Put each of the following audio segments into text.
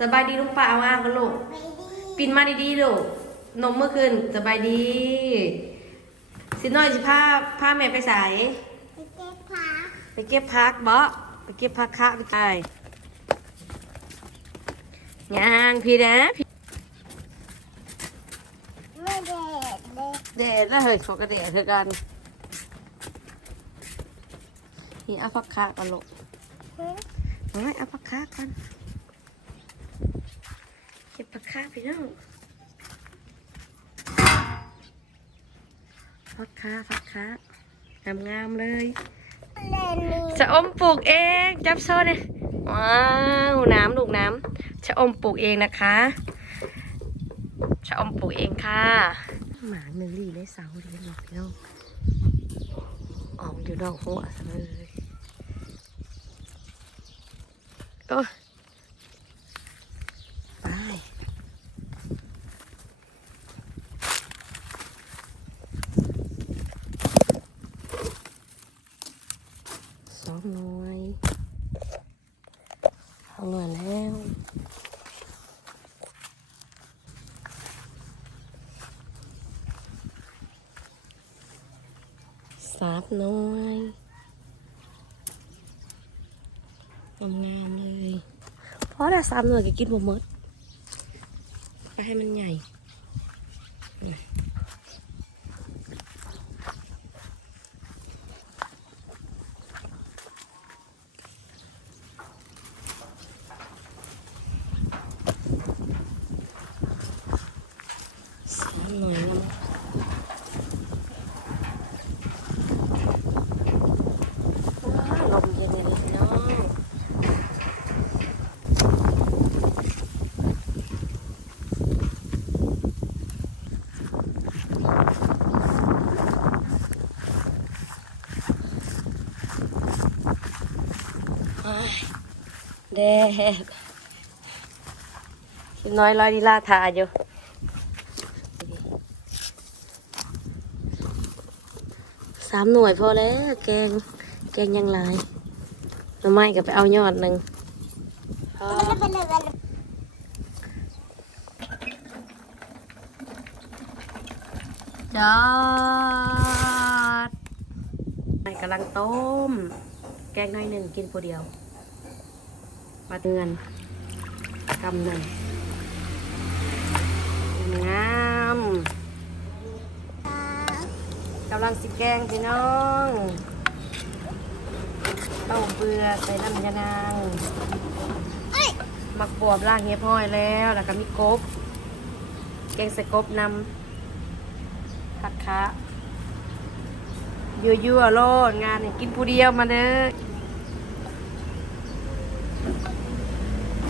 สบายดีลุงป้าเอาอ่างกันลูกไปดีปินมาดีๆลูกนมเมื่อคืนสบายดี สิน้อยสิพาพาแม่ไปสายไปเก็บผักไปเก็บพักบ่ไปเก็บพักคะไปไปย่างพี่นะพี่ไม่เด็ดเลยเด็ดแล้วเฮ้ยเขาก็เด็ดเธอกันนี่เอาพักคะกันลูกหึเอาไว้เอาพักคะกันเก็บ พักคะพี่น้องพักคะพักคะงามๆเลยเล่นนี่ชะอมปลูกเอง จับโซ่เนี่ยว้าว น้ำลูกน้ำชะอมปลูกเองนะคะชะอมปลูกเองค่ะ หมาหนึ่งลีได้เสาเรียนหรอกพี่น้องออกอยู่ดอกหัวซะเลยโอ้ยไปสองหน่วย สองหน่วยแล้วสามหน่วยงามๆเลย เพราะแต่สามหน่วยก็กินบ่หมดก็ให้มันใหญ่ หน่วยแล้วว้าวลมเย็นเลยพี่น้องอ้ายแดดน้อยร้อยดีล่าทาอยู่ สามหน่วยพอแล้ว แกง แกงยังลายหน่อไม้ก็ไปเอายอดหนึ่งพอไปเลยไปเลยจอดไม้กำลังต้ม แกงหน้อยหนึ่งกินผู้เดียว มาเตือนกำหนึ่งงาม กำลังสิแกงพี่น้องเต้าเบื่อใส่น้ำยานางมักบวบล่างเฮียพ้อยแล้ว แล้วก็มีกบ แกงใส่กบนำผักคะยั่วยั่วๆโลดงานนี่กินผู้เดียวมาเด้อ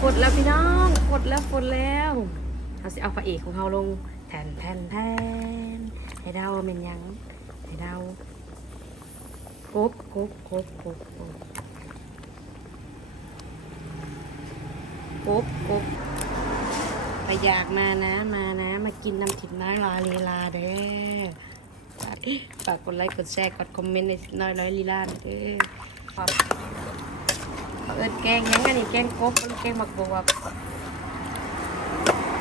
ฝดแล้วพี่น้องฝดแล้วฝดแล้วเราสิเอาพระเอกของเราลงแทนแทนแทนให้เดาเป็นหยัง ให้เดากบกบกบกบกบกบกบไปอยากมานะมานะ มากินน้ำถิ่นน้อยรอลีลาเด้อฝากฝากกดไลค์กดแชร์กดคอมเมนต์ในน้อยร้อยลีลาเด้อขอบเอาเอิดแกงยังไงนี่แกงกบแกงหมักบวบ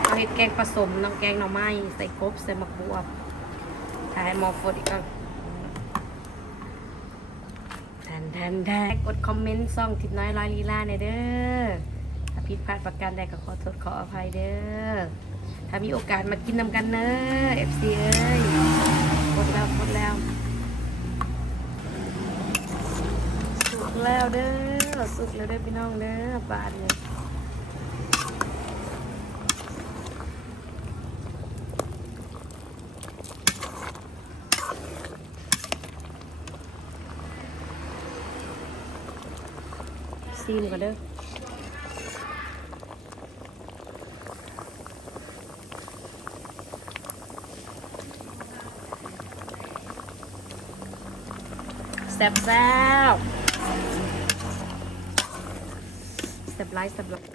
เอาเห็ดแกงผสมน้ำแกงหน่อไม้ใส่กบใส่หมักบวบถ่ายหมอฟดอีกก่อนแทนแทนแทนกดคอมเมนต์ซ่องทิดน้อยร้อยลีลาในเด้อถ้าผิดพลาดประการใดก็ขอโทษขออภัยเด้อถ้ามีโอกาสมากินนำกันเนอะ FC เอ้ยกดแล้วกดแล้วสุกแล้วเด้อสุกแล้วเด้อพี่น้องเด้อบาทเลย ซีมก่อนเด้อแซ่บแซ่บแซ่บไลฟ์แซ่บไลฟ์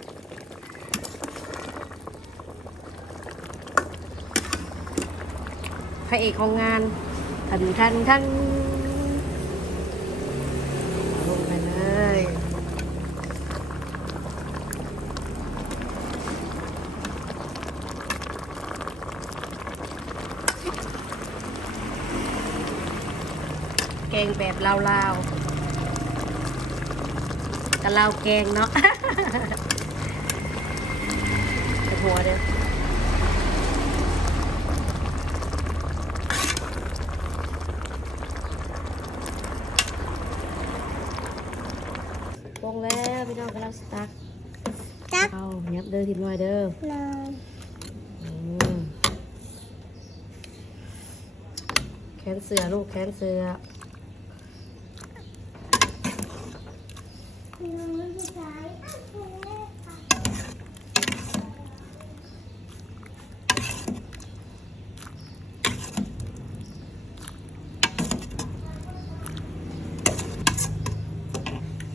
พระเอกของงานทันทันทันลงไปเลย ง แบบลาวๆกะลาวแกงเนาะไปหัวเด้อปรุงแล้วพี่น้องกำลังสตักจักเอายับเด้อทิมหน่อยเด้อเลยอืมแขนเสือลูกแขนเสือ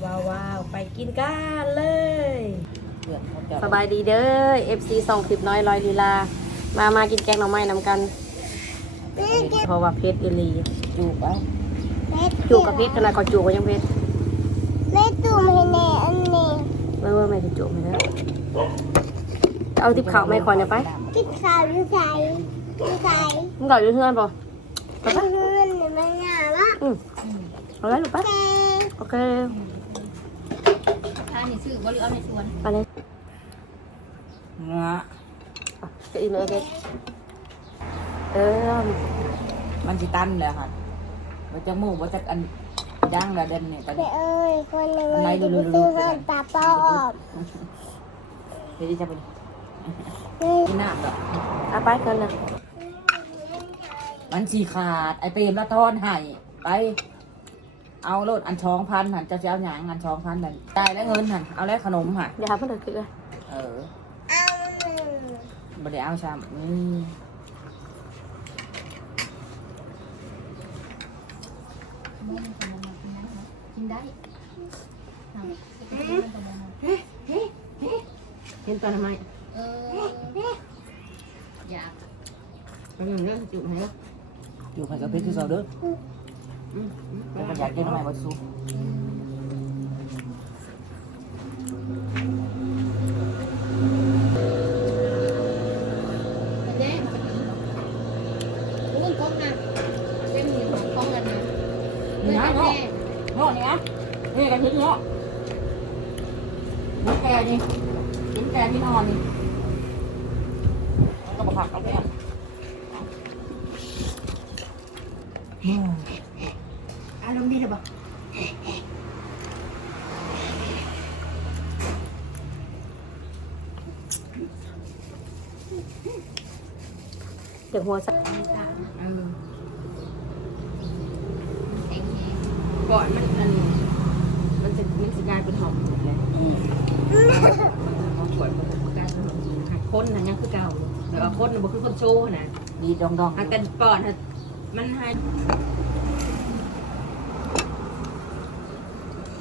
ว้าวว้าวไป กินกันเลยเพื่อนเขาจะสบายดีเด้อ FC สองสิบน้อยลอยลีลา มามากินแกงหน่อไม้นำกันเพราะว่าเพชรอีหลีจูบเอาจูกับเพชรขนาดก็จูก็ยังเพชรแม่ตุ่มให้แน่อันนี้ไม่ว่าไม่จะจูไม่ได้เอาติบข่าวไม่คอยเนี่ยไปกินข้าวอยู่ใส่อยู่ใส่มึงก่อนอยู่เพื่อนป่ะไปไปเพื่อนหรือไม่งามวะอืมเอาเลยลูกไปเจ๊โอเคทานในซื้อบ่หรือเอาในสวนไปเลยเนื้อจะอีกไหมเพชรเออมันสิตันเลยค่ะว่าจะหมูว่าจะอันย่างละเด่นเนี่ยตอนเจ๊นี้ เอ้ยคนหนึ่งอะไรจะดูไปดู ซื้อดูข้าวปลาปลาออกเดี๋ยวจะไปนี่กินน้ำดอกเอาไปกันเลยมันสีขาดไอเปรมละทอนให้ไป เอาโลดอันช้องพันหันจะเจ้าหยางอันช้องพันหันได้แล้วเงินหันเอาแล้วขนมหันอย่าทำเพื่อนเถอะคือเออเอาหนึ่งบ่ได้เอาชามอืมกินได้เห็นตอนทำไมเอออยากไปหนึ่งเรื่องจูให้แล้วอยู่ไปกับเพชรคือเสาเด้อ แล้วก็อยากกินทำไมบ่สู้แต่แน่มันรู้ก้องนะเป็นหมูของก้องกันนะเนแน่เนาะนี่นะนี่กระถิ่นเนาะนี่แกนี่กินแกที่นอนนี่แล้วก็มาผักเอาไปอะ อารมณ์ดีหรือเปล่า เดี๋ยวหัวสักแข็งแรงก่อนมันอันมันจะมันจะกลายเป็นหอมหมดเลยหอมก่อนมันกลายเป็นหอมหักคนนะยังคือเก่าแต่ว่าคนน่ะบ่คือคนโชว์นะดีดองดองหักกันก่อนน่ะมันให้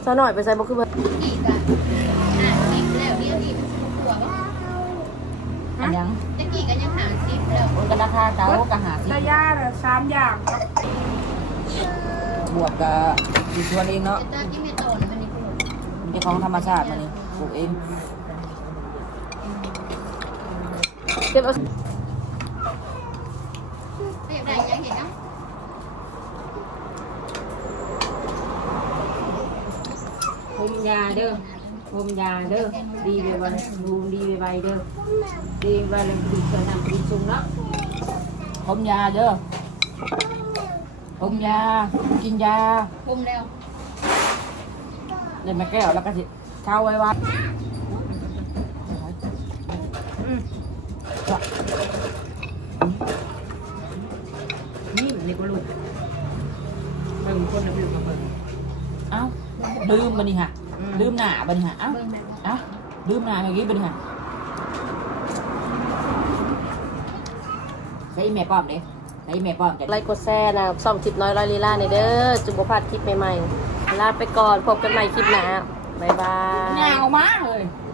ซะหน่อยไปใส่บ่คือเบิ่กี่กันอ่านสิบแล้วเดี๋ยวนี้มันตัวว่าอันยังตะกี้กันยังหาสิบแล้ว ราคาเก่ากะหาสิระยะละสามอย่างครับบวกกับดีชวนเองเนาะจะตาที่ไม่โตนะมันนี่คุณมันจะของธรรมชาติมันนี่ปลูกเองเก็บเอาเรียบได้ยังเห็นเนาะพรมยาเด้อพรมยาเด้อดีไปวันดูดีไปไวเด้อดีไปเลยดีเกินน้ำดีซุงเนาะ ผมยาเด้อผมยา กินยาคุมแล้วเล่นมาแก้วแล้วก็สิเข้าไว้วัดนี่มันนี่ก็ลูกเบิ่งคนละเบิ่งมาเบิ่งเอ้าลืมบันนี่ฮะอืมลืมหน้าบันนี่ฮะเอ้าเบิ่งแม่ เอ้าลืมหน้าเมื่อกี้บันนี่ฮะ ใส่แม่ป้อมเด้ใส่แม่ป้อมจะไลค์กดแชร์นะส่องจิบน้อยร้อยลีลาในเด้อจุบพลาดคลิปใหม่ๆลาไปก่อนพบกันใหม่คลิปหน้าบ๊ายบาย หนาวมากเลยบ